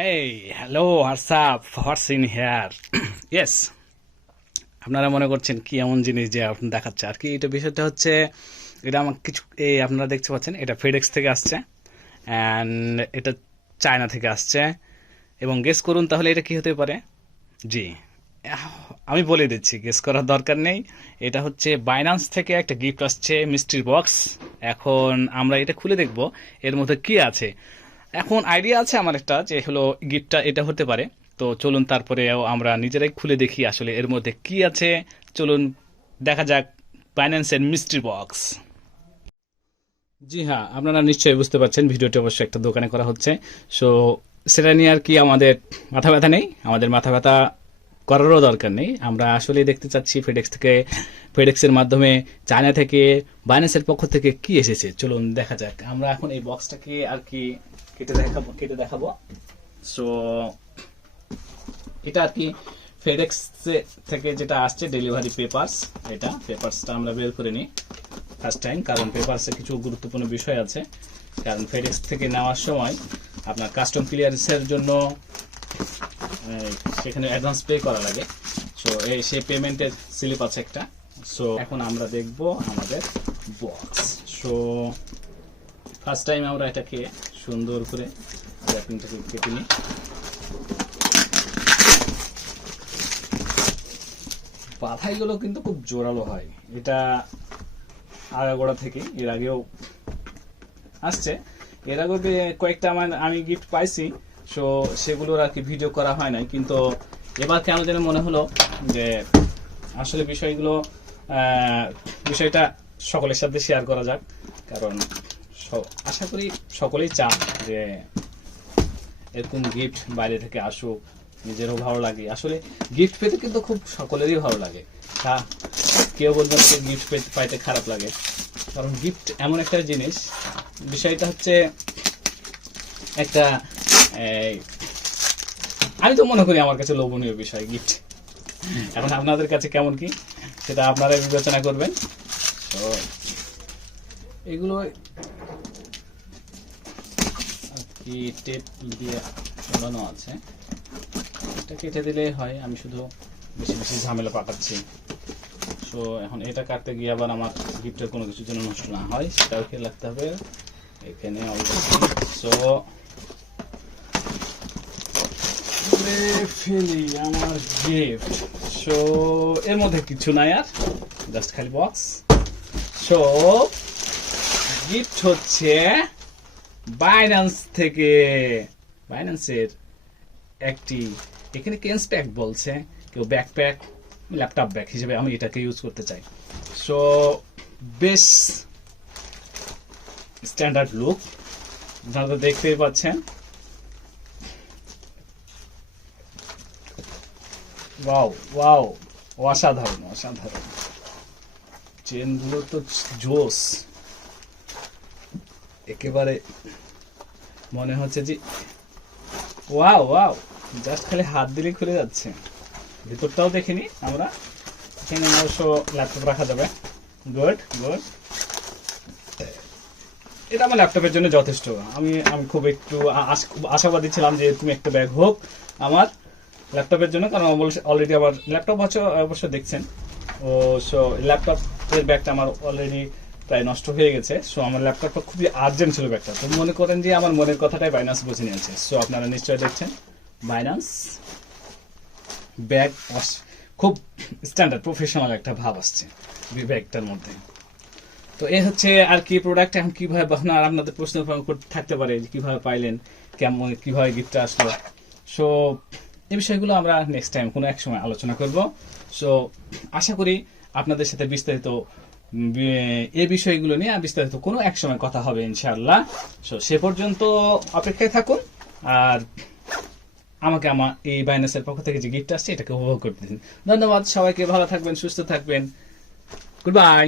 Hey hello WhatsApp what's in here yes. আপনারা মনে করছেন কি এমন জিনিস যে আপনি দেখাচ্ছে আর কি, এটা বিষয়টা হচ্ছে এটা আমার কিছু এই আপনারা দেখতে পাচ্ছেন এটা ফেডেক্স থেকে আসছে অ্যান্ড এটা চায়না থেকে আসছে এবং গেস করুন তাহলে এটা কি হতে পারে। জি, আমি বলে দিচ্ছি, গেস করার দরকার নেই। এটা হচ্ছে বাইন্যান্স থেকে একটা গিফট আসছে মিস্ট্রি বক্স। এখন আমরা এটা খুলে দেখব এর মধ্যে কি আছে। এখন আইডিয়া আছে আমার একটা যে হলো গিফটটা এটা হতে পারে। তো চলুন তারপরেও আমরা নিজেরাই খুলে দেখি আসলে এর মধ্যে কি আছে। চলুন দেখা যাক বাইন্যান্সের মিস্ট্রি বক্স। জি হ্যাঁ, আপনারা নিশ্চয়ই বুঝতে পারছেন ভিডিওটি অবশ্যই একটা দোকানে করা হচ্ছে। সো সেটা নিয়ে আর কি আমাদের মাথা ব্যথা নেই, আমাদের মাথা ব্যথা করারও দরকার নেই। আমরা আসলে দেখতে চাচ্ছি ফেডেক্স থেকে, ফেডেক্সের মাধ্যমে চায়না থেকে বাইন্যান্সের পক্ষ থেকে কি এসেছে। চলুন দেখা যাক। আমরা এখন এই বক্সটাকে আর কি কেটে দেখাবো। সো এটা আর কি ফেডেক্স থেকে যেটা আসছে ডেলিভারি পেপারস, এটা পেপারসটা আমরা বের করে নিই ফার্স্ট টাইম, কারণ পেপারসে কিছু গুরুত্বপূর্ণ বিষয় আছে। কারণ ফেডেক্স থেকে নেওয়ার সময় আপনার কাস্টম ক্লিয়ারেন্সের জন্য সেখানে অ্যাডভান্স পে করা লাগে। সো এই সেই পেমেন্টের স্লিপ আছে একটা। সো এখন আমরা দেখব আমাদের বক্স। সো ফার্স্ট টাইম আমরা এটাকে সুন্দর করে র্যাপিংটাকে কেটে নিই। বাধাইগুলো কিন্তু খুব জোরালো হয়, এটা আগাগোড়া থেকে এর আগেও আসছে। এর আগে কয়েকটা আমি গিফট পাইছি, সো সেগুলোর আর কি ভিডিও করা হয় নাই। কিন্তু এবার কেন যেন মনে হলো যে আসলে বিষয়টা সকলের সাথে শেয়ার করা যাক। কারণ আশা করি সকলেই চান যে এরকম গিফট বাইরে থেকে আসুক, নিজেরও ভালো লাগে। আসলে গিফট পেতে কিন্তু খুব সকলেরই ভালো লাগে। কেউ বলবেন যে গিফট পাইতে খারাপ লাগে, কারণ গিফট এমন একটা জিনিস, বিষয়টা হচ্ছে একটা আমি তো মনে করি আমার কাছে লোভনীয় বিষয় গিফট। এখন আপনাদের কাছে কেমন কি সেটা আপনারা বিবেচনা করবেন। তো এগুলো কি টেপ দিয়ে ঝোলানো আছে, এটা কেটে দিলে হয়। আমি শুধু বেশি বেশি ঝামেলা পাঠাচ্ছি। সো এখন এটা কাটতে গিয়ে আবার আমার গিফটের কোনো কিছু যেন নষ্ট না হয় সেটাও খেয়াল রাখতে হবে এখানে অলরেডি। সো ফেলি আমার গিফট। সো এর মধ্যে কিছু নাই, আর জাস্ট খালি বক্স। সো গিফট হচ্ছে বাইন্যান্স থেকে, বাইন্যান্সের একটি এখানে কেন্স প্যাক বলছে, কেউ ব্যাকপ্যাক, ল্যাপটপ ব্যাগ হিসেবে আমি এটাকে ইউজ করতে চাই। সো বেশ স্ট্যান্ডার্ড লুক, আপনারা তো দেখতেই পাচ্ছেন। ওয়াও ওয়াও, অসাধারণ অসাধারণ। চেনগুলো তো জোস, একেবারে মনে হচ্ছে যে ওয়াও ওয়াও, জাস্ট খালি হাত দিলে খুলে যাচ্ছে। ভিতরটাও দেখিনি আমরা, এখানে অবশ্য ল্যাপটপ রাখা যাবে। গুড গুড, এটা আমার ল্যাপটপের জন্য যথেষ্ট। আমি খুব একটু আশাবাদী ছিলাম যে তুমি একটা ব্যাগ হোক আমার ল্যাপটপের জন্য, কারণ অলরেডি আমার ল্যাপটপ অবশ্য দেখছেন। ও সো ল্যাপটপের ব্যাগটা আমার অলরেডি প্রায় নষ্ট হয়ে গেছে। সো আমার ল্যাপটপটা খুবই আর্জেন্ট ছিল ব্যাগটা। তো মনে করেন যে আমার মনের কথাটাই বাইন্যান্স বুঝে নিয়েছে। সো আপনারা নিশ্চয়ই দেখছেন বাইন্যান্স ব্যাগ, খুব স্ট্যান্ডার্ড প্রফেশনাল একটা ভাব আসছে ব্যাগটার মধ্যে। তো এই হচ্ছে আর কি প্রোডাক্ট। এখন কিভাবে আপনাদের প্রশ্ন থাকতে পারে যে কিভাবে পাইলেন, কেমন কিভাবে গিফটটা আসলো। সো এই বিষয়গুলো আমরা নেক্সট টাইম কোনো এক সময় আলোচনা করব। সো আশা করি আপনাদের সাথে বিস্তারিত এই বিষয়গুলো নিয়ে বিস্তারিত কোনো এক সময় কথা হবে ইনশাআল্লাহ। সো সে পর্যন্ত অপেক্ষায় থাকুন, আর আমাকে আমার এই বাইন্যান্সের পক্ষ থেকে যে গিফট আসছে এটাকে উপভোগ করতে দিন। ধন্যবাদ সবাইকে, ভালো থাকবেন, সুস্থ থাকবেন, গুড বাই।